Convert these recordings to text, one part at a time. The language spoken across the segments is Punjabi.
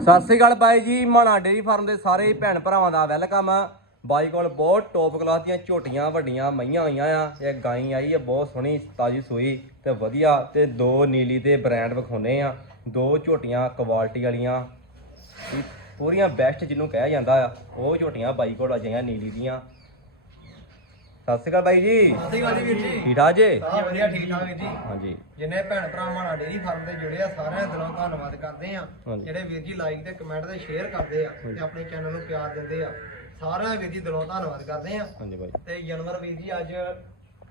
ਸਤਿ ਸ੍ਰੀ ਅਕਾਲ ਬਾਈ ਜੀ ਮਾਣਾ ਡੇਰੀ ਫਾਰਮ ਦੇ ਸਾਰੇ ਭੈਣ ਭਰਾਵਾਂ ਦਾ ਵੈਲਕਮ। ਬਾਈ ਕੋਲ ਬਹੁਤ ਟੌਪ ਕਲਾਸ ਦੀਆਂ ਝੋਟੀਆਂ, ਵੱਡੀਆਂ ਮਈਆਂ ਹੋਈਆਂ ਆ। ਇਹ ਗਾਈ ਆਈ ਆ, ਬਹੁਤ ਸੋਹਣੀ, ਤਾਜੀ ਸੂਈ ਤੇ ਵਧੀਆ ਤੇ ਦੋ ਨੀਲੀ ਦੇ ਬ੍ਰਾਂਡ ਵਿਖਾਉਨੇ ਆ। ਦੋ ਝੋਟੀਆਂ ਕੁਆਲਿਟੀ ਵਾਲੀਆਂ। ਪੂਰੀਆਂ ਬੈਸਟ ਜਿਹਨੂੰ ਕਿਹਾ ਜਾਂਦਾ ਆ। ਉਹ ਝੋਟੀਆਂ ਬਾਈ ਕੋਲ ਆ ਜਾਈਆਂ ਨੀਲੀ ਦੀਆਂ। ਸਤਿ ਸ੍ਰੀ ਅਕਾਲ ਬਾਈ ਜੀ। ਸਤਿ ਸ਼੍ਰੀ ਵੀਰ ਜੀ। ਠੀਕ ਠਾਕ ਜੀ? ਹਾਂ ਵਧੀਆ ਠੀਕ ਠਾਕ ਵੀਰ ਜੀ। ਹਾਂਜੀ। ਜਿੰਨੇ ਭੈਣ ਭਰਾ ਮਾਣਾ ਡੇਰੀ ਫਾਰਮ ਦੇ ਜੁੜੇ ਆ ਸਾਰਿਆਂ ਦਾ ਦਿਲੋਂ ਧੰਨਵਾਦ ਕਰਦੇ ਆ। ਜਿਹੜੇ ਵੀਰ ਜੀ ਲਾਈਕ ਤੇ ਕਮੈਂਟ ਤੇ ਸ਼ੇਅਰ ਕਰਦੇ ਆ ਤੇ ਆਪਣੇ ਚੈਨਲ ਨੂੰ ਪਿਆਰ ਦਿੰਦੇ ਆ ਸਾਰਿਆਂ ਵੀਰ ਜੀ ਦਿਲੋਂ ਧੰਨਵਾਦ ਕਰਦੇ ਆ। ਹਾਂਜੀ ਬਾਈ। ਤੇ ਜਾਨਵਰ ਵੀਰ ਜੀ ਅੱਜ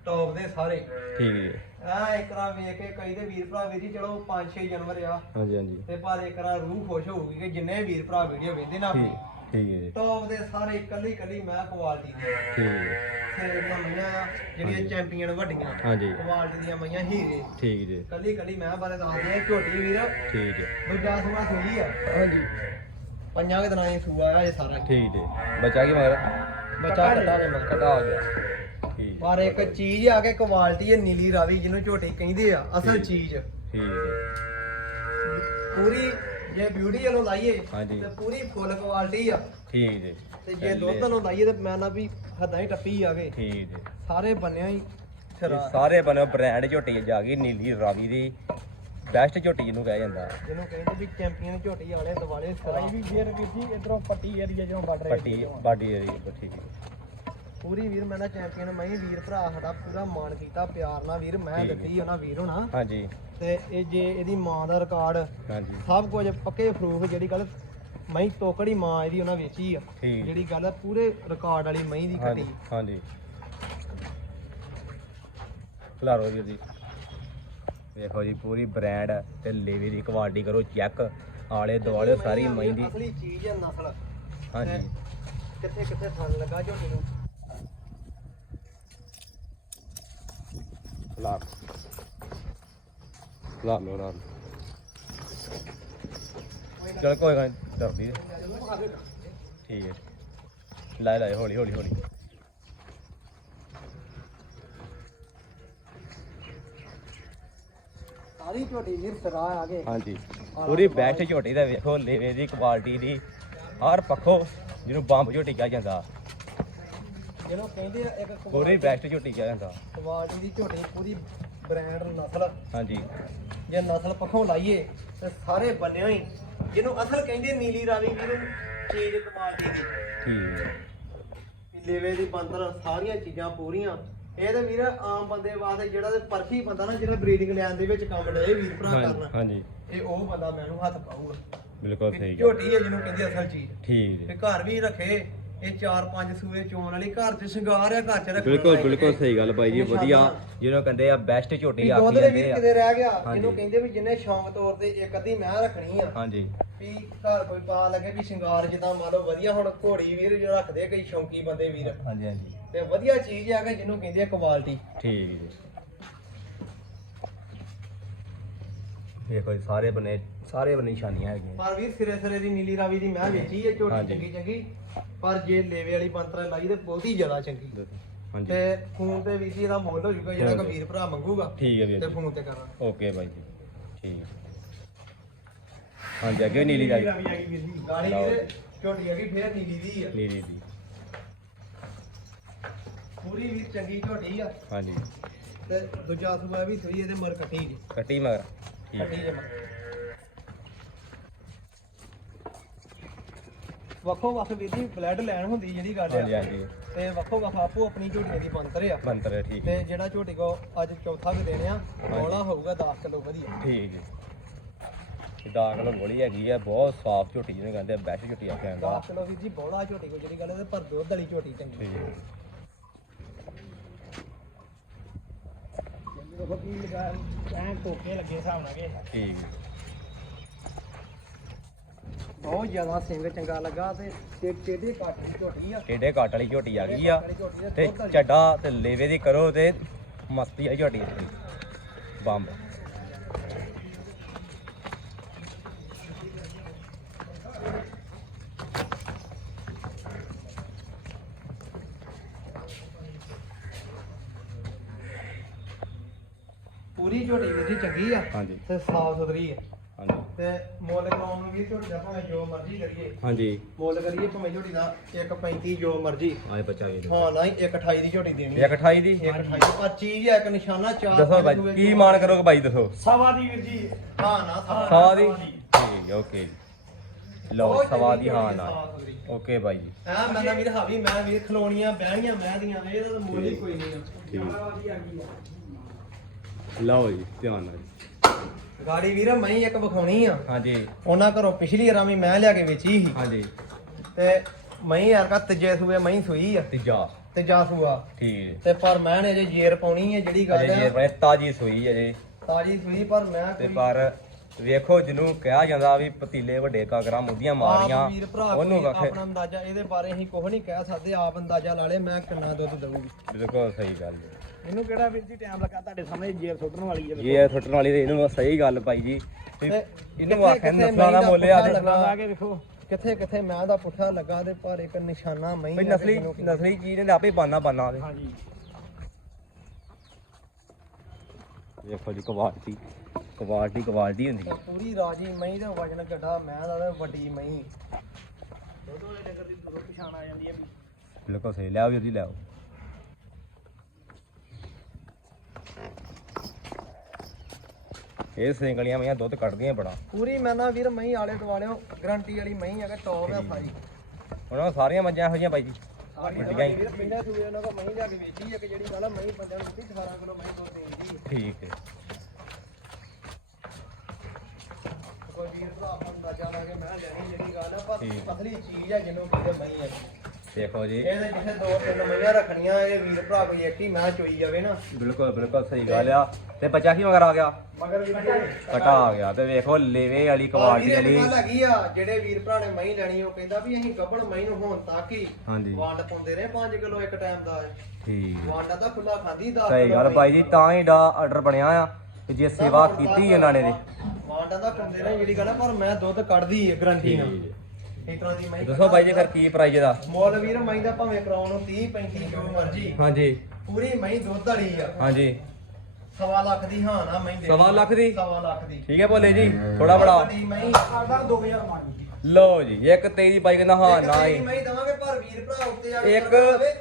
ਟੌਪ ਦੇ ਸਾਰੇ। ਠੀਕ ਜੀ ਆ ਇੱਕ ਰਾਂ ਵੇਖ ਕੇ ਕਈ ਦੇ ਵੀਰ ਭਰਾ ਵੀਰ ਜੀ ਚਲੋ 5-6 ਜਾਨਵਰ ਆ। ਹਾਂਜੀ ਹਾਂਜੀ। ਤੇ ਪਰ ਇੱਕ ਰਾਂ ਰੂਹ ਖੁਸ਼ ਹੋਊਗੀ ਕਿ ਜਿੰਨੇ ਵੀਰ ਭਰਾ ਵੀਡੀਓ ਵੇਖਦੇ ਨਾ ਠੀਕ। ਠੀਕ ਹੈ ਜੀ। ਟੌਪ ਦੇ ਸਾਰੇ ਇਕੱਲੀ ਇਕੱਲੀ ਮੈਂ ਕੁਆਲਿਟੀ ਦੇ ਠੀਕ ਹੈ ਜੀ। ਸਿਰ ਦੀਆਂ ਮਈਆਂ ਜਿਹੜੀਆਂ ਚੈਂਪੀਅਨ ਵੱਡੀਆਂ ਹਾਂਜੀ। ਕੁਆਲਿਟੀ ਦੀਆਂ ਮਈਆਂ ਹੀਰੇ। ਠੀਕ ਜੀ। ਕੱਲੀ ਕੱਲੀ ਮੈਂ ਬਾਰੇ ਦੱਸਦੇ ਆ ਝੋਟੀ ਵੀਰ। ਠੀਕ ਹੈ ਦੂਜਾ ਸੂਆ ਸੂਈ ਆ। ਹਾਂਜੀ। ਪੰਜਾਂ ਕੁ ਦਿਨਾਂ ਦੀ ਸੂਆ ਆ ਇਹ ਸਾਰਾ। ਠੀਕ ਜੀ। ਬੱਚਾ ਕੀ ਮਗਰ? ਬੱਚਾ ਕੱਟਾ ਦੇ ਮੱਕਾ ਕਟਾ ਆ ਗਿਆ। ਠੀਕ ਪਰ ਇੱਕ ਚੀਜ਼ ਆ ਕੇ ਕੁਆਲਿਟੀ ਹੈ ਨੀਲੀ ਰਾਵੀ ਜਿਹਨੂੰ ਝੋਟੀ ਕਹਿੰਦੇ ਆ ਅਸਲ ਠੀਕ। ਚੀਜ਼। ਠੀਕ ਹੈ ਪੂਰੀ ਜੇ ਬਿਊਟੀ ਵੱਲੋਂ ਲਾਈਏ ਹਾਂਜੀ। ਤੇ ਪੂਰੀ ਫੁੱਲ ਕੁਆਲਿਟੀ ਆ। ਠੀਕ ਜੀ। ਤੇ ਜੇ ਦੁੱਧ ਵੱਲੋਂ ਲਾਈਏ ਤੇ ਮੈਂ ਨਾ ਵੀ ਹੱਦਾਂ ਹੀ ਟੱਪੀ ਆਵੇ ਠੀਕ ਜੀ। ਸਾਰੇ ਬੰਨਿਆ ਹੀ ਇਹ ਸਿਰਾ ਸਾਰੇ ਬਣੇ ਬ੍ਰਾਂਡ ਝੋਟੀ ਜਾ ਗਈ ਨੀਲੀ ਰਾਵੀ ਦੀ ਬੈਸਟ ਝੋਟੀ ਜਿਹਨੂੰ ਕਿਹਾ ਜਾਂਦਾ। ਜਿਹਨੂੰ ਕਹਿੰਦੇ ਵੀ ਚੈਂਪੀਅਨ ਝੋਟੀ ਵਾਲੇ ਦਿਵਾਲੇ ਸਿਰਾ ਵੀ ਵੀਰ ਵੀਰ ਜੀ ਇਧਰੋਂ ਪੱਟੀ ਏਰੀਆ ਜਦੋਂ ਬਾਰਡਰ ਪੱਟੀ ਬਾਡੀ ਏਰੀ ਠੀਕ ਹੈ ਪੂਰੀ ਵੀਰ ਮੈਂ ਨਾ ਚੈਂਪੀਅਨ ਮੈਂ ਵੀਰ ਭਰਾ ਸਾਡਾ ਪੂਰਾ ਮਾਣ ਕੀਤਾ ਪਿਆਰ ਨਾਲ ਵੀਰ ਮੈਂ ਠੀਕ ਹੈ। ਦਿੱਤੀ ਉਹਨਾਂ ਵੀਰ ਹੋਣਾ ਹਾਂਜੀ। ਤੇ ਇਹ ਜੇ ਇਹਦੀ ਮਾਂ ਦਾ ਰਿਕਾਰਡ ਹਾਂਜੀ। ਸਭ ਕੁਝ ਪੱਕੇ ਪ੍ਰੂਫ ਜਿਹੜੀ ਗੱਲ ਮੈਂ ਤੋਕੜੀ ਮਾਂ ਇਹਦੀ ਉਹਨਾਂ ਵੇਚੀ ਆ। ਠੀਕ। ਜਿਹੜੀ ਗੱਲ ਆ ਪੂਰੇ ਰਿਕਾਰਡ ਵਾਲੀ ਮਹੀਂ ਦੀ ਹਾਂਜੀ ਕੱਟੀ ਹਾਂਜੀ। ਖਲਾਰੋ ਜੀ ਜੀ। ਵੇਖੋ ਜੀ ਪੂਰੀ ਬ੍ਰਾਂਡ ਤੇ ਲੇਵੇ ਦੀ ਕੁਆਲਿਟੀ ਕਰੋ ਚੈੱਕ ਆਲੇ ਦੁਆਲੇ ਸਾਰੀ ਮਹੀਂ ਦੀ ਅਸਲੀ ਚੀਜ਼ ਆ ਨਸਲ। ਹਾਂਜੀ। ਕਿੱਥੇ ਕਿੱਥੇ ਥਣ ਲੱਗਾ ਝੋਟੀ ਨੂੰ ਲਾ। ਲਾ ਲੋ ਲਾ ਚਲ ਕੋਈ ਗੱਲ ਨੀ, ਡਰਦੀ ਨੀ। ਠੀਕ ਹੈ ਲੈ ਲੈ ਹੌਲੀ ਹੌਲੀ ਹੌਲੀ। ਸਾਰੀ ਝੋਟੀ ਵੀਰ ਸਿਰਾ ਆ ਗਏ। ਹਾਂਜੀ। ਪੂਰੀ ਬੈਸਟ ਝੋਟੀ ਦਾ ਵੇਖੋ ਲੇਵੇ ਦੀ ਕੁਆਲਿਟੀ ਦੀ। ਹਰ ਪੱਖੋਂ ਜਿਹਨੂੰ ਬੰਬ ਝੋਟੀ ਕਿਹਾ ਜਾਂਦਾ। ਜਿਹਨੂੰ ਕਹਿੰਦੇ ਆ ਇੱਕ ਪੂਰੀ ਬੈਸਟ ਝੋਟੀ ਕਿਹਾ ਜਾਂਦਾ। ਕੁਆਲਿਟੀ ਦੀ ਝੋਟੀ ਪੂਰੀ ਬ੍ਰਾਂਡ ਨਸਲ ਹਾਂਜੀ। ਜੇ ਨਸਲ ਪੱਖੋਂ ਲਾਈਏ ਤੇ ਸਾਰੇ ਬੰਨਿਆ ਹੀ ਜਿਹਨੂੰ ਅਸਲ ਕਹਿੰਦੇ ਨੀਲੀ ਰਾਵੀ ਵੀਰ ਚੀਜ਼ ਕੁਆਲਿਟੀ ਦੀ ਠੀਕ ਹੈ। ਵੀ ਲੇਵੇ ਦੀ ਬੰਦਰ ਸਾਰੀਆਂ ਚੀਜ਼ਾਂ ਪੂਰੀਆਂ। ਇਹ ਤੇ ਵੀਰ ਆਮ ਬੰਦੇ ਵਾਸਤੇ ਜਿਹੜਾ ਤੇ ਪਰਖੀ ਬੰਦਾ ਨਾ ਜਿਹੜਾ ਬਰੀਡਿੰਗ ਲੈਣ ਦੇ ਵਿੱਚ ਕੰਮ ਡੇ ਵੀਰ ਭਰਾ ਕਰਨਾ ਹਾਂਜੀ। ਇਹ ਉਹ ਬੰਦਾ ਮੈਨੂੰ ਹੱਥ ਪਾਊਗਾ। ਬਿਲਕੁਲ ਵੀ ਸਹੀ ਗੱਲ ਝੋਟੀ ਹੈ। ਜਿਹਨੂੰ ਕਹਿੰਦੇ ਅਸਲ ਚੀਜ਼। ਠੀਕ ਤੇ ਘਰ ਵੀ ਰੱਖੇ ਇਹ ਚਾਰ ਪੰਜ ਸੂਏ ਚੋਣ ਵਾਲੀ ਘਰ 'ਚ ਸ਼ਿੰਗਾਰ ਆ ਘਰ 'ਚ ਰੱਖਣ ਬਿਲਕੁਲ ਬਿਲਕੁਲ ਇਹ। ਸਹੀ ਗੱਲ ਬਾਈ ਜੀ। ਵਧੀਆ ਜਿਹਨੂੰ ਕਹਿੰਦੇ ਆ ਬੈਸਟ ਝੋਟੀ ਵੀ ਆਖੀ ਜਾਂਦੇ ਆ ਕਿਤੇ ਰਹਿ ਗਿਆ। ਜਿਹਨੂੰ ਕਹਿੰਦੇ ਵੀ ਜਿਹਨੇ ਸ਼ੌਂਕ ਤੌਰ ਤੇ ਇੱਕ ਅੱਧੀ ਮੈਂ ਰੱਖਣੀ ਆ ਹਾਂਜੀ ਵੀ ਘਰ ਕੋਈ ਪਾ ਲੱਗੇ ਵੀ ਸ਼ਿੰਗਾਰ ਜਿੱਦਾਂ ਮੰਨ ਲਓ ਵਧੀਆ ਹੁਣ ਘੋੜੀ ਵੀਰ ਜੋ ਰੱਖਦੇ ਕਈ ਸ਼ੌਂਕੀ ਬੰਦੇ ਵੀਰ ਹਾਂਜੀ ਹਾਂਜੀ ਤੇ ਵਧੀਆ ਚੀਜ਼ ਆ ਕਿ ਜਿਹਨੂੰ ਕਹਿੰਦੇ ਆ ਕੁਆਲਿਟੀ ਠੀਕ ਜੀ ਵੇਖੋ ਜੀ ਸਾਰੇ ਬਨੇ ਸਾਰੇ ਬਨੇ ਨਿਸ਼ਾਨੀਆਂ ਹੈਗੀਆਂ। ਪਰ ਵੀਰ ਸਿਰੇ ਸਿਰੇ ਦੀ ਨੀਲੀ ਰਾਵੀ ਦੀ ਮੈਂ ਵੇਚੀ ਹੈ ਝੋਟੀ ਹਾਂਜੀ। ਚੰਗੀ ਚੰਗੀ। ਪਰ ਜੇ ਲੇਵੇ ਵਾਲੀ ਬੰਤਰਾ ਲਾਈ ਤੇ ਬਹੁਤੀ ਜ਼ਿਆਦਾ ਚੰਗੀ। ਹਾਂਜੀ। ਤੇ ਫੋਨ ਤੇ ਵੀਰ ਜੀ ਇਹਦਾ ਮੁੱਲ ਹੋ ਜਾਊਗਾ ਜਿਹੜਾ ਹਾਂਜੀ। ਵੀਰ ਭਰਾ ਮੰਗੂਗਾ ਠੀਕ ਹੈ ਵੀਰ ਤੇ ਜੀ ਫੋਨ ਤੇ ਕਰਾਂ ਓਕੇ ਬਾਈ ਜੀ। ਠੀਕ ਹੈ। ਹਾਂਜੀ ਅੱਗੇ ਵੀ ਨੀਲੀ ਰਾਵੀ ਆ ਗਈ ਵੀਰ ਜੀ। ਗਾੜੀ ਲਓ। ਵੀਰ ਝੋਟੀ ਆ ਗਈ ਫੇਰ ਨੀਲੀ ਦੀ ਆ। ਨੀਲੀ ਦੀ। ਪੂਰੀ ਵੀਰ ਚੰਗੀ ਝੋਟੀ ਆ। ਹਾਂਜੀ। ਤੇ ਦੂਜਾ ਸੂਆ ਵੀ ਸਹੀ ਇਹਦੇ ਮਰ ਕੱਟੀ ਜੀ। ਕੱਟੀ ਮਗਰ। ਠੀਕ ਕੱਟੀ ਹੈ ਜਮਾ ਵੱਖੋ ਵੱਖ ਵੀਰ ਜੀ ਬਲੱਡ ਲੈਣ ਹੁੰਦੀ ਜਿਹੜੀ ਗੱਲ ਹਾਂਜੀ ਆ। ਹਾਂਜੀ ਤੇ ਵੱਖੋ ਵੱਖ ਆਪੋ ਆਪਣੀ ਝੋਟੀਆਂ ਦੀ ਬੰਤਰ ਆ। ਬੰਤਰ ਹੈ, ਠੀਕ ਤੇ ਜਿਹੜਾ ਝੋਟੀ ਕੋ ਅੱਜ ਚੌਥਾ ਵੀ ਦੇਣੇ ਆ ਬੋਲਾ ਹੋਊਗਾ 10 ਕਿਲੋ ਵਧੀਆ। ਠੀਕ ਜੀ ਦਾਗ ਲੋ ਗੋਲੀ ਹੈਗੀ ਆ ਬਹੁਤ ਸਾਫ਼ ਝੋਟੀ ਜਿਹਨੂੰ ਕਹਿੰਦੇ ਆ ਬੈਸਟ ਝੋਟੀ ਆਖਿਆ 10 ਜਾਂਦਾ ਕਿਲੋ ਵੀਰ ਜੀ ਬੋਲਾ ਝੋਟੀ ਕੋ ਜਿਹੜੀ ਗੱਲ ਹੈ ਪਰ ਦੁੱਧ ਵਾਲੀ ਝੋਟੀ ਚੰਗੀ। ਠੀਕ ਹੈ। ਐਂ ਟੋਕੇ ਲੱਗੇ ਹਿਸਾਬ ਨਾਲ ਕਿ ਠੀਕ ਹੈ। ਬਹੁਤ ਜ਼ਿਆਦਾ ਸਿੰਘ ਚੰਗਾ ਲੱਗਾ ਤੇ ਤੇ ਟੇਢੇ ਕੱਟ ਦੀ ਝੋਟੀ ਆ। ਟੇਡੇ ਕਾਟ ਵਾਲੀ ਝੋਟੀ ਆ ਗਈ ਆ। ਤੇ। ਚੱਡਾ ਤੇ ਲੇਵੇ ਦੀ ਕਰੋ ਤੇ ਮਸਤੀ ਆ ਝੋਟੀ ਦੀ। ਬੰਬ। ਪੂਰੀ ਝੋਟੀ ਜੀ ਚੰਗੀ ਆ ਹਾਂਜੀ। ਤੇ ਸਾਫ਼ ਸੁਥਰੀ ਆ। ਤੇ ਮੁੱਲ ਕਰਾਉਣ ਨੂੰ ਵੀ ਝੋਟੀ ਦਾ ਭਾਵੇਂ ਜੋ ਮਰਜ਼ੀ ਕਰੀਏ। ਹਾਂਜੀ। ਮੁੱਲ ਕਰੀਏ ਭਾਵੇਂ ਝੋਟੀ ਦਾ 1.35 ਜੋ ਮਰਜ਼ੀ। ਆਏ ਬੱਚਾ ਵੀ ਹਾਂ ਨਾ 1.28 ਦੀ ਝੋਟੀ ਦੇਣੀ। 128 ਦੀ? 1.28 ਪਰ ਚੀਜ਼ ਹੈ ਇੱਕ ਨਿਸ਼ਾਨਾ ਚਾਰ ਦੱਸੋ ਬਾਈ ਕੀ ਮਾਨ ਕਰੋਗੇ ਬਾਈ ਦੱਸੋ। ਸਵਾ ਦੀ ਵੀਰ ਜੀ। ਹਾਂ ਨਾ ਸਵਾ ਦੀ। ਠੀਕ ਹੈ ਓਕੇ ਲਓ ਸਵਾ ਦੀ ਹਾਂ ਨਾ। ਓਕੇ ਬਾਈ ਜੀ। ਐ ਮੈਂ ਨਾ ਵੀਰ ਹਾਵੀ ਮੈਂ ਵੀਰ ਖਲੋਣੀਆਂ ਬਹਿਣੀਆਂ ਮੈਂ ਦੀਆਂ ਇਹਦਾ ਤਾਂ ਮੁੱਲ ਹੀ ਕੋਈ ਨਹੀਂ ਆ। ਲਓ ਜੀ ਧਿਆਨ ਨਾਲ। ਗਾੜੀ ਵੀਰ ਮੈਂ ਇੱਕ ਵਿਖਾਉਣੀ ਆ। ਹਾਂਜੀ। ਉਹਨਾਂ ਘਰੋਂ ਪਿਛਲੀ ਰਾਮੀ ਮੈਂ ਲਿਆ ਕੇ ਵੇਚੀ ਸੀ। ਹਾਂਜੀ। ਤੇ ਮੈਂ ਯਾਰ ਕਾ ਤੀਜੇ ਸੂਏ ਮੈਂ ਸੂਈ ਆ। ਤੀਜਾ। ਤੇ ਜਾ ਸੂਆ। ਠੀਕ। ਤੇ ਪਰ ਮੈਂ ਨੇ ਅਜੇ ਜੇਰ ਪਾਉਣੀ ਹੈ ਜਿਹੜੀ ਅਜੇ ਗੱਲ ਜੀ ਹੈ ਬੜੇ ਤਾਜੀ ਸੂਈ ਅਜੇ। ਤਾਜੀ ਸੂਈ ਪਰ ਮੈਂ ਤੇ ਪਰ ਵੇਖੋ ਜਿਹਨੂੰ ਕਿਹਾ ਜਾਂਦਾ ਵੀ ਪਤੀਲੇ ਵੱਡੇ ਕਾਕਰਾ ਮੁੱਦੀਆਂ ਮਾਰੀਆਂ ਵੀਰ ਉਹਨੂੰ ਕੱਖੇ ਆਪਣਾ ਅੰਦਾਜ਼ਾ ਇਹਦੇ ਬਾਰੇ ਅਸੀਂ ਕੁਝ ਨਹੀਂ ਕਹਿ ਸਕਦੇ ਆਪ ਅੰਦਾਜ਼ਾ ਲਾ ਲੇ ਮੈਂ ਕਿੰਨਾ ਦੁੱਧ ਦਊਗੀ। ਬਿਲਕੁਲ ਸਹੀ ਗੱਲ ਹੈ। ਇਹਨੂੰ ਕਿਹੜਾ ਵੀਰ ਜੀ ਟਾਈਮ ਲੱਗਾ ਤੁਹਾਡੇ ਸਾਹਮਣੇ ਜੇਰ ਸੁੱਟਣ ਵਾਲੀ ਹੈ ਇਹ ਸੁੱਟਣ ਵਾਲੀ ਤੇ ਇਹਨੂੰ ਸਹੀ ਗੱਲ ਪਾਈ ਜੀ। ਤੇ ਇਹਨੂੰ ਕਿੱਥੇ ਨਸਲਾਂ ਦਾ ਮਹੀਂ ਮੁੱਲ ਆ ਪੁੱਠਾ ਤੇ। ਲਾ ਕੇ ਵੇਖੋ ਕਿੱਥੇ ਕਿੱਥੇ ਮੈਂ ਦਾ ਪੁੱਠਾ ਲੱਗਾ ਤੇ ਪਰ ਇੱਕ ਨਿਸ਼ਾਨਾ ਮੈਂ ਬਈ ਨਸਲੀ ਨਸਲੀ ਚੀਜ਼ ਨੇ ਆਪੇ ਬਾਨਾ ਬਾਨਾ ਦੇ ਹਾਂਜੀ। ਵੇਖੋ ਜੀ ਕੁਆਲਿਟੀ ਕੁਆਲਿਟੀ ਕੁਆਲਿਟੀ ਹੁੰਦੀ ਹੈ। ਪੂਰੀ ਰਾਜੀ ਮਹੀਂ ਦਾ ਵਜਨ ਗੱਡਾ ਮੈਂ ਦਾ ਵੱਡੀ ਮਹੀਂ ਦੁੱਧ ਵਾਲੇ ਡੰਗਰ ਦੀ ਪਛਾਣ ਆ ਜਾਂਦੀ ਹੈ ਵੀ। ਬਿਲਕੁਲ ਸਹੀ ਲਿਆਓ ਵੀਰ ਜੀ ਲਿਆਓ। ਇਹ ਸਿੰਗਲੀਆਂ ਮੀਆਂ ਦੁੱਧ ਕੱਢਦੀਆਂ ਬੜਾ ਪੂਰੀ ਮੈਂ ਨਾ ਵੀਰ ਮਹੀਂ ਆਲੇ ਦੁਆਲਿਓ ਗਰੰਟੀ ਵਾਲੀ ਮਹੀਂ ਹੈਗਾ ਟੌਪ ਆ ਸਾਰੀ। ਉਹਨਾਂ ਸਾਰੀਆਂ ਮੱਝਾਂ ਇਹੋ ਜਿਹੀਆਂ ਬਾਈ ਜੀ। ਵੱਡੀਆਂ ਹੀ। ਵੀਰ ਪਿੰਡਾਂ ਸੂਏ ਉਹਨਾਂ ਕੋ ਮਹੀਂ ਲਿਆ ਕੇ ਵੇਚੀ ਇੱਕ ਜਿਹੜੀ ਗੱਲ ਆ ਮਹੀਂ ਪੰਜਾਂ ਨੂੰ ਦਿੱਤੀ 18 ਕਿਲੋ ਮਹੀਂ ਦੁੱਧ ਦੇਂਦੀ ਠੀਕ ਹੈ। ਕੋਈ ਵੀਰ ਭਰਾ ਅੰਦਾਜ਼ਾ ਲਾ ਕੇ ਮੈਂ ਲੈਣੀ ਜਿਹੜੀ ਗੱਲ ਆ ਪਰ ਠੀਕ। ਅਸਲੀ ਚੀਜ਼ ਹੈ ਜਿਹਨੂੰ ਕਿਤੇ ਮਹੀਂ ਹੈ ਦੇਖੋ ਜੀ। ਇਹਦੇ ਜਿੱਥੇ ਦੋ ਤਿੰਨ ਮਈਆਂ ਰੱਖਣੀਆਂ ਇਹ ਵੀਰ ਭਰਾ ਕੋਈ ਇੱਕ ਹੀ ਮੈਂ ਚੋਈ ਜਾਵੇ ਨਾ। ਬਿਲਕੁਲ ਬਿਲਕੁਲ ਸਹੀ ਗੱਲ ਆ। ਤੇ ਬੱਚਾ ਕੀ ਮਗਰ ਆ ਗਿਆ? ਮਗਰ ਜੀ ਕਟਾ ਆ ਗਿਆ। ਤੇ ਵੇਖੋ ਲੇਵੇ ਵਾਲੀ ਕੁਆਲਿਟੀ ਵਾਲੀ। ਗੱਲ ਹੈਗੀ ਆ। ਜਿਹੜੇ ਵੀਰ ਭਰਾ ਨੇ ਮਹੀਂ ਲੈਣੀ ਉਹ ਕਹਿੰਦਾ ਵੀ ਅਸੀਂ ਗੱਬੜ ਮਹੀਂ ਨੂੰ ਹੋਣ ਤੱਕ ਹੀ ਹਾਂਜੀ। ਵੰਡ ਪਾਉਂਦੇ ਰਹੇ 5 ਕਿਲੋ ਇੱਕ ਟਾਈਮ ਦਾ। ਠੀਕ। ਵਾਂਡਾ ਦਾ ਖੁੱਲਾ ਖਾਂਦੀ ਦਾ ਸਹੀ ਗੱਲ ਬਾਈ ਜੀ ਤਾਂ ਹੀ ਡਾ ਆਰਡਰ ਬਣਿਆ ਆ ਕਿ ਜੇ ਸੇਵਾ ਕੀਤੀ ਇਹਨਾਂ ਨੇ। ਤੇ ਵਾਂਡਾ ਦਾ ਪਾਉਂਦੇ ਰਹੇ ਜਿਹੜੀ ਗੱਲ ਆ ਪਰ ਮੈਂ ਦੁੱਧ ਕੱਢਦੀ ਗਰੰਟੀ ਨਾਲ। ਦੀ ਮਹੀਂ ਦੱਸੋ ਬਾਈ ਜੀ ਫਿਰ ਕੀ ਪ੍ਰਾਈਸ ਇਹਦਾ ਮੁੱਲ ਵੀਰ ਮਹੀਂ ਦਾ ਭਾਵੇਂ ਕਰਾਉਣ ਨੂੰ 30 35 ਜੋ ਮਰਜ਼ੀ। ਹਾਂਜੀ। ਪੂਰੀ ਮਹੀਂ ਦੁੱਧ ਵਾਲੀ ਆ। ਹਾਂਜੀ। ਸਵਾ ਲੱਖ ਦੀ ਹਾਂ ਨਾ ਮਹੀਂ ਦੇ ਸਵਾ ਲੱਖ ਦੀ? ਸਵਾ ਲੱਖ ਦੀ। ਠੀਕ ਹੈ ਬੋਲੇ ਜੀ ਥੋੜਾ ਬੜਾ। ਵੱਡੀ ਮਹੀਂ ਕਰਦਾ 2000 ਮੰਨ ਜੀ ਲਓ ਜੀ ਇੱਕ ਤੇਈ ਬਾਈ ਕਹਿੰਦਾ ਹਾਂ ਨਾ ਹੀ ਮਹੀਂ ਦਵਾਂਗੇ ਪਰ ਵੀਰ ਭਰਾ ਉੱਤੇ ਆ ਇੱਕ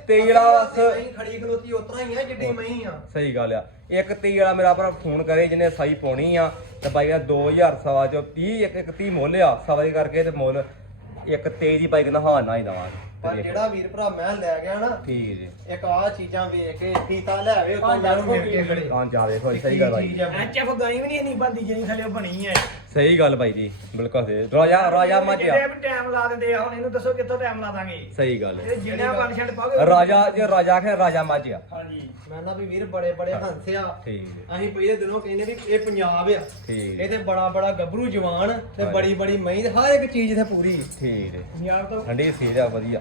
ਤੇਈ ਵਾਲਾ ਬਸ- ਖੜੀ ਖਲੋਤੀ ਉਤਰਾ ਹੀ ਆ ਜਿੱਡੀ ਮਹੀਂ ਆ। ਸਹੀ ਗੱਲ ਆ। ਇੱਕ ਤੇਈ ਵਾਲਾ ਮੇਰਾ ਭਰਾ ਫੋਨ ਕਰੇ ਜਿਹਨੇ ਸਾਈ ਪਾਉਣੀ ਆ ਤੇ ਬਾਈ ਦਾ 2000 ਸਵਾ ਚੋਂ 30 ਇੱਕ ਇੱਕ 30 ਮੁੱਲ ਆ ਸਵਾ ਦੇ ਕਰਕੇ ਤੇ ਮੁੱਲ ਇੱਕ ਤੇਈ ਦੀ ਬਾਈ ਕਹਿੰਦਾ ਹਾਂ ਨਾ ਹੀ ਦਵਾਂਗੇ। ਪਰ ਜਿਹੜਾ ਵੀਰ ਭਰਾ ਮੈਂ ਲੈ ਗਿਆ ਨਾ ਠੀਕ ਜੀ ਇੱਕ ਆਹ ਚੀਜ਼ਾਂ ਵੇਖ ਕੇ ਫੀਤਾ ਲੈ ਆਵੇ ਉਹ ਤਾਂ ਨੂੰ ਮਿਲ ਕੇ ਖੜੇ। ਤਾਂ ਜਾ ਦੇਖੋ ਸਹੀ ਗੱਲ ਬਾਈ ਜੀ। ਐਚਐਫ ਗਾਈ ਵੀ ਨਹੀਂ ਇੰਨੀ ਬੰਦੀ ਜਿੰਨੀ ਥੱਲੇ ਬਣੀ ਹੈ ਸਹੀ ਗੱਲ ਬਾਈ ਜੀ ਬਿਲਕੁਲ ਸਹੀ। ਰਾਜਾ ਰਾਜਾ ਮੱਝ ਜਿਹੜੇ ਆ ਵੀ ਟਾਈਮ ਲਾ ਦਿੰਦੇ ਆ ਹੁਣ ਇਹਨੂੰ ਦੱਸੋ ਕਿੱਥੋਂ ਟਾਈਮ ਲਾ ਦਾਂਗੇ। ਸਹੀ ਗੱਲ ਇਹ ਜਿੰਨਾ ਬੰਦ ਛੱਡ ਪਾਓਗੇ ਰਾਜਾ ਜੇ ਰਾਜਾ ਆਖੇ ਰਾਜਾ ਮੱਝ ਆ। ਹਾਂਜੀ। ਮੈਂ ਨਾ ਵੀ ਵੀਰ ਬੜੇ ਬੜੇ ਹੰਸ ਆ। ਠੀਕ। ਜੀ ਅਸੀਂ ਪਹਿਲੇ ਦਿਨੋਂ ਕਹਿੰਦੇ ਵੀ ਇਹ ਪੰਜਾਬ ਆ। ਠੀਕ। ਇਹ ਤੇ ਬੜਾ ਬੜਾ ਗੱਭਰੂ ਜਵਾਨ ਤੇ। ਬੜੀ। ਬੜੀ ਮਹੀਂ ਤੇ ਹਰ ਇੱਕ ਚੀਜ਼ ਇੱਥੇ ਪੂਰੀ। ਠੀਕ ਜੀ ਯਾਰ ਤਾਂ ਠੰਡੀ ਸੀਜ ਆ ਵਧੀਆ।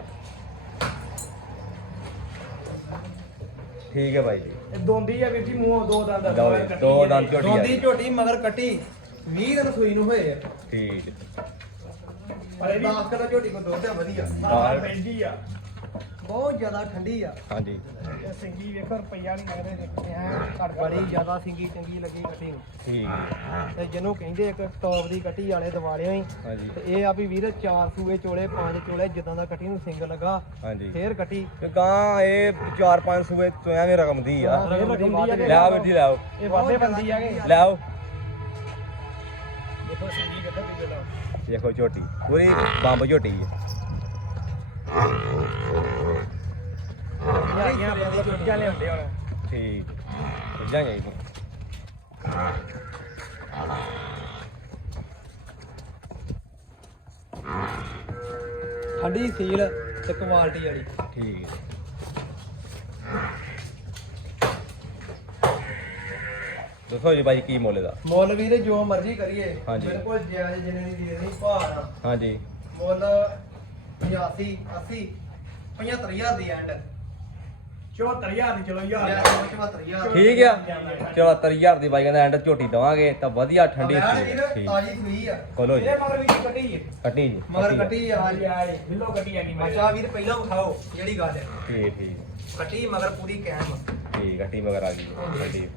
ਠੀਕ ਹੈ ਬਾਈ ਜੀ। ਇਹ ਦੋਂਦੀ ਆ ਵੀਰ ਜੀ ਮੂੰਹ ਦੋ ਦੰਦ ਲਓ ਜੀ, ਕੱਟੀ ਦੋ। ਦੰਦ ਝੋਟੀ ਆ ਦੋਂਦੀ ਝੋਟੀ ਮਗਰ ਕੱਟੀ 20 ਦਿਨ ਸੂਈ ਨੂੰ ਹੋਏ ਆ। ਠੀਕ। ਪਰ ਇਹ ਵੀ 10 ਕਿਲੋ ਝੋਟੀ ਕੋ ਦੁੱਧ ਆ ਵਧੀਆ। ਨਾਲ ਪੈਂਦੀ ਆ। ਬਹੁਤ ਜ਼ਿਆਦਾ ਠੰਡੀ ਆ। ਹਾਂਜੀ। ਇਹ ਸਿੰਗੀ ਵੇਖੋ ਰੁਪਈਆ ਨਹੀਂ ਲੱਗਦੇ ਦੇਖਦੇ ਆ ਬੜੀ ਜ਼ਿਆਦਾ ਸਿੰਗੀ ਚੰਗੀ ਲੱਗੀ ਕੱਟੀ ਨੂੰ ਠੀਕ। ਤੇ ਜਿਹਨੂੰ ਕਹਿੰਦੇ ਇੱਕ ਟੌਪ ਦੀ ਕੱਟੀ ਵਾਲੇ ਦਿਵਾਲਿਓ ਹੀ। ਹਾਂਜੀ। ਤੇ ਇਹ ਆ ਵੀ ਵੀਰ ਚਾਰ ਸੂਏ ਚੋਲੇ ਪੰਜ ਚੋਲੇ ਜਿੱਦਾਂ ਦਾ ਕੱਟੀ ਨੂੰ ਸਿੰਗ ਲੱਗਾ ਹਾਂਜੀ। ਫੇਰ ਕੱਟੀ। ਤੇ ਗਾਂ ਇਹ 4-5 ਸੂਏ ਚੋਇਆ ਰਕਮ ਦੀ ਆ। ਰਕਮ ਦੀ ਆ ਕਿ- ਲੈ ਆਓ ਵੀਰ ਜੀ ਲੈ ਆਓ। ਇਹ ਵਾਧੇ ਬੰਦੀ ਆ ਕਿ। ਲੈ ਆਓ। ਦੇਖੋ ਸਿੰਗੀ ਕਿੱਥੇ ਵੀ ਲਓ ਦੇਖੋ ਝੋਟੀ ਪੂਰੀ ਬੰਬ ਝੋਟੀ ਹੈ ਲਿਆਉਂਦੇ ਹੁਣ? ਠੀਕ। ਜਾਈ ਤੂੰ ਠੰਡੀ ਸੀਲ ਤੇ ਕੁਆਲਿਟੀ ਵਾਲੀ। ਠੀਕ। ਹੈ ਦੱਸੋ ਜੀ ਬਾਈ ਕੀ ਮੁੱਲ ਦਾ ਮੁੱਲ ਵੀਰੇ ਜੋ ਮਰਜ਼ੀ ਕਰੀਏ। ਹਾਂਜੀ। ਬਿਲਕੁਲ ਜਾਇਜ਼ ਜਿੰਨੇ ਦੀ ਦੇ ਦੇਣੀ ਭਾਰ ਆ ਹਾਂਜੀ। ਮੁੱਲ 85 80 75000 ਦੀ ਐਂਡ 74000 ਦੀ ਚਲੋ ਯਾਰ 74000 ਠੀਕ ਆ। ਚਲੋ 30000 ਦੀ ਬਾਈ ਕਹਿੰਦਾ ਐਂਡ ਝੋਟੀ ਦਵਾਂਗੇ ਤਾਂ ਵਧੀਆ ਠੰਡੀ ਠੀਕ। ਤਾਜੀ ਸੂਈ ਆ। ਕੋਲੋ ਜੀ। ਇਹ ਮਗਰ ਵੀ ਕੱਟੀ ਹੈ ਕੱਟੀ ਜੀ। ਮਗਰ ਕੱਟੀ ਆ। ਹਾਂਜੀ ਆਏ ਬਿੱਲੋ ਕੱਟੀ ਆ ਨਹੀਂ ਮੈਂ ਅੱਛਾ ਵੀਰ ਪਹਿਲਾਂ ਵਿਖਾਓ ਜਿਹੜੀ ਗੱਲ ਹੈ ਠੀਕ ਠੀਕ। ਕੱਟੀ ਮਗਰ ਪੂਰੀ ਕੈਮ ਠੀਕ ਕੱਟੀ ਮਗਰ ਆ ਗਈ। ਕੱਟੀ।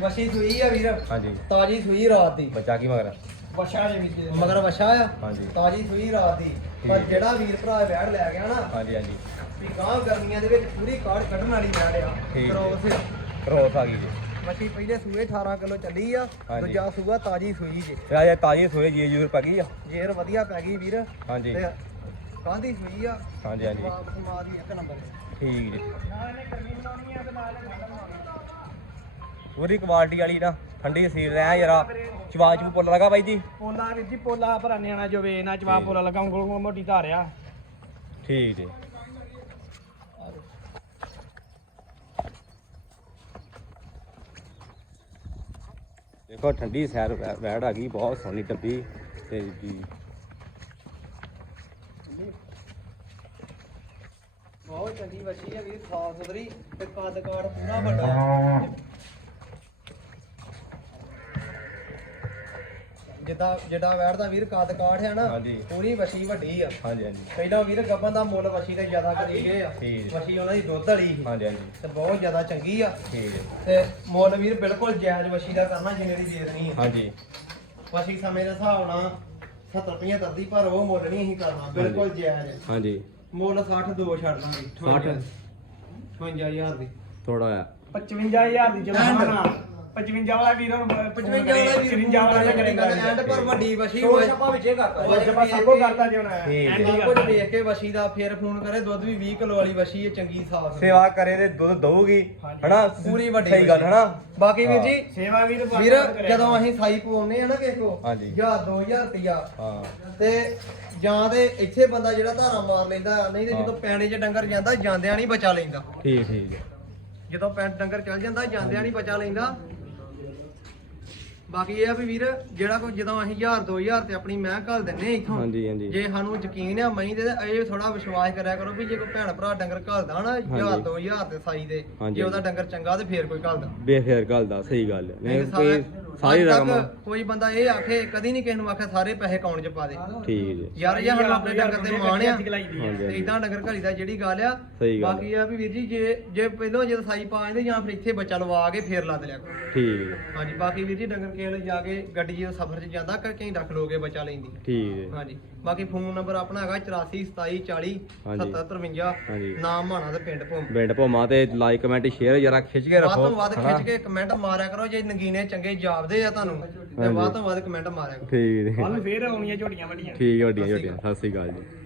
ਵਸ਼ੀ ਸੂਈ ਆ ਵੀਰ। ਹਾਂਜੀ। ਤਾਜੀ ਸੂਈ ਰਾਤ ਦੀ। ਬੱਚਾ ਕੀ ਮਗਰ। ਵਛਾ ਦੇ ਵਿੱਚ। ਮਗਰ ਵਸ਼ਾ ਆ? ਹਾਂਜੀ। ਤਾਜੀ ਸੂਈ ਰਾਤ ਦੀ। ਪਰ ਠੀਕ। ਜਿਹੜਾ ਵੀਰ ਭਰਾ ਵੈੜ ਲੈ ਗਿਆ ਨਾ ਹਾਂਜੀ ਹਾਂਜੀ। ਵੀ ਗਾਂ ਗਰਮੀਆਂ ਦੇ ਵਿੱਚ ਪੂਰੀ ਕਾੜ ਕੱਢਣ ਵਾਲੀ ਵੈੜ ਆ। ਠੀਕ। ਕਰੋਸ ਕਰੋਸ ਆ ਗਈ ਜੀ। ਮੱਛੀ ਪਹਿਲੇ ਸੂਏ 18 ਕਿਲੋ ਚੱਲੀ ਆ ਹਾਂਜੀ। ਦੂਜਾ ਸੂਆ ਤਾਜੀ ਸੂਈ ਜੇ। ਆ ਇਹ ਤਾਜੀ ਸੋਏ ਜੀ ਜੂਰ ਪੈ ਗਈ ਆ। ਜੇਰ ਵਧੀਆ ਪੈ ਗਈ ਵੀਰ। ਹਾਂਜੀ। ਤੇ ਕਾਂਦੀ ਸੂਈ ਆ। ਹਾਂਜੀ ਹਾਂਜੀ। ਮਾਂ ਦੀ ਇੱਕ ਨੰਬਰ। ਠੀਕ ਜੀ। ਨਾਲ ਇਹਨੇ ਗਰਮੀ ਬਣਾਉਣੀ ਆ ਤੇ ਨਾਲ ਇਹਨੇ ਠੰਡ ਬਣਾਉਣੀ ਪੂਰੀ ਕੁਆਲਿਟੀ ਵਾਲੀ ਨਾ। ਠੰਡੀ ਸੀਲ ਰਹਿ ਯਾਰਾ। ਚਵਾ ਚੂ ਪੁੱਲ ਲਗਾ ਬਾਈ ਜੀ। ਪੋਲਾ ਵੀਰ ਜੀ ਪੋਲਾ ਭਰਾ ਨਿਆਣਾ ਜੋ ਵੇ ਨਾ ਜਵਾਬ ਪੋਲਾ ਲਗਾ ਉਂਗਲ ਉਂਗਲ ਮੋਟੀ ਧਾਰਿਆ। ਠੀਕ ਜੀ। ਦੇਖੋ ਠੰਡੀ ਸੈਰ ਵੈੜ ਆ ਗਈ ਬਹੁਤ ਸੋਹਣੀ ਡੱਬੀ ਤੇ ਜੀ। ਬਹੁਤ ਚੰਗੀ ਵੱਛੀ ਆ ਵੀਰ ਸਾਫ਼ ਸੁਥਰੀ ਤੇ ਕੱਦ ਕਾੜ ਪੂਰਾ ਵੱਡਾ। ਜਿੱਦਾਂ ਜਿੱਦਾਂ ਵੈੜ ਦਾ ਵੀਰ ਕੱਦ ਕਾੜ ਹੈ ਨਾ ਹਾਂਜੀ। ਪੂਰੀ ਵੱਛੀ ਵੱਡੀ ਆ। ਹਾਂਜੀ ਹਾਂਜੀ। ਪਹਿਲਾਂ ਵੀਰ ਗੱਬਨ ਦਾ ਮੁੱਲ ਵੱਛੀ ਤੇ ਜ਼ਿਆਦਾ ਕਰੀ ਗਏ ਆ। ਠੀਕ। ਵੱਛੀ ਉਹਨਾਂ ਦੀ ਦੁੱਧ ਵਾਲੀ ਸੀ। ਹਾਂਜੀ ਹਾਂਜੀ। ਤੇ ਬਹੁਤ ਜ਼ਿਆਦਾ ਚੰਗੀ ਆ। ਠੀਕ ਹੈ। ਤੇ ਮੁੱਲ ਵੀਰ ਬਿਲਕੁਲ ਜਾਇਜ਼ ਵੱਛੀ ਦਾ ਕਰਨਾ ਜਿੰਨੇ ਦੀ ਦੇ ਦੇਣੀ ਹੈ ਹਾਂਜੀ। ਵੱਛੀ ਸਮੇਂ ਦੇ ਹਿਸਾਬ ਨਾਲ 70 75 ਦੀ ਪਰ ਉਹ ਮੁੱਲ ਨਹੀਂ ਅਸੀਂ ਕਰਨਾ। ਬਿਲਕੁਲ ਜਾਇਜ਼ ਹਾਂਜੀ। ਮੁੱਲ 60 ਦੋ ਛੱਡ ਦਾਂਗੇ। 60 55000 ਦੀ। ਥੋੜਾ ਆ 55000 ਦੀ ਜਮਾ ਐਂਡ। ਨਾ 55 ਵਾਲਾ ਵੀਰ ਨੂੰ 55 ਵਾਲਾ ਵੀ 55 ਵਾਲਾ ਨਾ ਕਰੇਗਾ ਐਂਡ ਪਰ ਵੱਡੀ ਵਸ਼ੀ ਸ਼ੋਰ ਛੱਪਾ ਵਿੱਚੇ ਕਰਤਾ ਉਹ ਜਮਾ ਸਾਕੋ ਕਰਤਾ ਜੀ ਹੁਣ। ਠੀਕ ਐਂਡ ਸਭ ਹੀ। ਕੁਝ ਕਰਤਾ ਵੇਖ ਕੇ ਵਸ਼ੀ ਦਾ ਫੇਰ ਫੋਨ ਕਰੇ ਦੁੱਧ ਵੀ 20 ਕਿਲੋ ਵਾਲੀ ਵਸ਼ੀ ਹੈ ਚੰਗੀ ਸਾਫ਼ ਸੇਵਾ ਕਰੇ ਤੇ ਦੁੱਧ ਦਊਗੀ ਹਾਂਜੀ। ਹਨਾ? ਪੂਰੀ ਵੱਡੀ ਸਹੀ ਗੱਲ ਵਛੀ। ਹਨਾ? ਬਾਕੀ ਵੀਰ ਹਾਂ। ਜੀ ਸੇਵਾ ਵੀਰ ਬਾਕੀ ਵੀਰ ਕਰਿਆ। ਜਦੋਂ ਅਸੀਂ ਸਾਈ ਪਵਾਉਨੇ ਆ ਨਾ ਕਿਸੇ ਕੋ ਹਾਂਜੀ। 1000 2000 ਰੁਪਿਆ ਹਾਂ। ਤੇ ਜਾਂ ਤੇ ਇੱਥੇ ਬੰਦਾ ਜਿਹੜਾ ਧਾਰਾ ਮਾਰ ਲੈਂਦਾ ਨਹੀਂ ਤੇ। ਜਦੋਂ ਪੈਣੇ 'ਚ ਡੰਗਰ ਜਾਂਦਾ ਜਾਂਦਿਆਂ ਨਹੀਂ ਬਚਾ ਲੈਂਦਾ। ਠੀਕ ਠੀਕ ਹੈ। ਜਦੋਂ ਪੈਣ ਡੰਗਰ ਚੱਲ ਜਾਂਦਾ ਜਾਂਦਿਆਂ ਨਹੀਂ ਬਚਾ ਲੈਂਦਾ। ਬਾਕੀ ਇਹ ਆ ਵੀ ਵੀਰ ਜਿਹੜਾ ਕੋਈ ਜਦੋਂ ਅਸੀਂ 1000 2000 ਤੇ ਆਪਣੀ ਮੈਂ ਘੱਲ ਦਿੰਨੇ ਇੱਥੋਂ ਹਾਂਜੀ ਹਾਂਜੀ। ਜੇ ਸਾਨੂੰ ਯਕੀਨ ਆ ਮਈ ਦੇ ਤੇ ਇਹ ਥੋੜਾ ਵਿਸ਼ਵਾਸ ਕਰਿਆ ਕਰੋ ਵੀ ਜੇ ਕੋਈ ਭੈਣ ਭਰਾ ਡੰਗਰ ਘੱਲਦਾ ਨਾ 1000 ਹਾਂਜੀ। 2000 ਤੇ ਸਾਈ ਦੇ। ਜੇ ਉਹਦਾ ਡੰਗਰ ਚੰਗਾ ਤੇ ਫੇਰ ਕੋਈ ਘੱਲਦਾ। ਬੇਫੇਰ ਗੱਲ ਦਾ ਸਹੀ ਗੱਲ ਹੈ। ਨਹੀਂ ਕੋਈ ਸਾਰੀ ਰਕਮ ਕੋਈ ਬੰਦਾ ਇਹ ਆਖੇ ਕਦੀ ਨਹੀਂ ਕਿਸੇ ਨੂੰ ਆਖਿਆ ਸਾਰੇ ਪੈਸੇ ਅਕਾਊਂਟ 'ਚ ਪਾ ਦੇ। ਠੀਕ ਜੀ। ਯਾਰ ਇਹ ਸਾਨੂੰ ਆਪਣੇ ਡੰਗਰ ਤੇ ਮਾਣ ਆ। ਤੇ ਇਦਾਂ ਡੰਗਰ ਘੜੀ ਦਾ ਜਿਹੜੀ ਗੱਲ ਆ। ਸਹੀ ਗੱਲ ਬਾਕੀ ਆ ਵੀ ਵੀਰ ਜੀ ਜੇ ਜੇ ਪਹਿਲਾਂ ਜੇ ਸਾਈ ਪਾ ਜਾਂਦੇ ਜਾਂ ਫਿਰ ਇੱਥੇ ਬੱਚਾ ਲਵਾ ਕੇ ਫੇਰ ਲੱਦ ਲਿਆ ਕਰੋ। ਠੀਕ ਹੈ। ਹਾਂਜੀ ਬਾਕੀ ਵੀਰ ਜੀ ਡੰਗਰ ਕੇਲ ਜਾ ਕੇ ਗੱਡੀ ਜਦੋਂ ਸਫ਼ਰ 'ਚ ਜਾਂਦਾ ਕਿ ਘੰਟਾ ਖਲੋ ਕੇ ਬੱਚਾ ਲੈਂਦੀ। ਠੀਕ ਹੈ। ਹਾਂਜੀ। ਬਾਕੀ ਫੋਨ ਨੰਬਰ ਆਪਣਾ ਹੈਗਾ 84 27 40 ਹਾਂਜੀ। 70 53 ਹਾਂਜੀ। ਨਾਮ ਮਾਣਾ ਤੇ ਪਿੰਡ ਭੋਮ। ਬਿੰਡ ਭੋਮਾ ਤੇ ਲਾਈਕ ਕਮੈਂਟ ਸ਼ੇਅਰ ਜਰਾ ਖਿੱਚ ਕੇ ਵੱਧ ਰੱਖੋ ਤੋਂ ਵੱਧ ਹਨਾ? ਖਿੱਚ ਕੇ ਕਮੈਂਟ ਮਾਰਿਆ ਕਰੋ ਜੇ ਨਗੀਨੇ ਚੰਗੇ ਜਾਪਦੇ ਆ ਤੁਹਾਨੂੰ ਤੇ। ਵੱਧ ਤੋਂ ਵੱਧ ਕਮੈਂਟ ਮਾਰਿਆ ਕਰੋ। ਠੀਕ ਜੀ ਕੱਲ ਫੇਰ ਆਉਣੀਆਂ ਝੋਟੀਆਂ ਵੱਡੀਆਂ। ਠੀਕ ਹੈ ਵੱਡੀਆਂ ਵੱਡੀਆਂ। ਸਤਿ ਸ੍ਰੀ ਅਕਾਲ ਜੀ।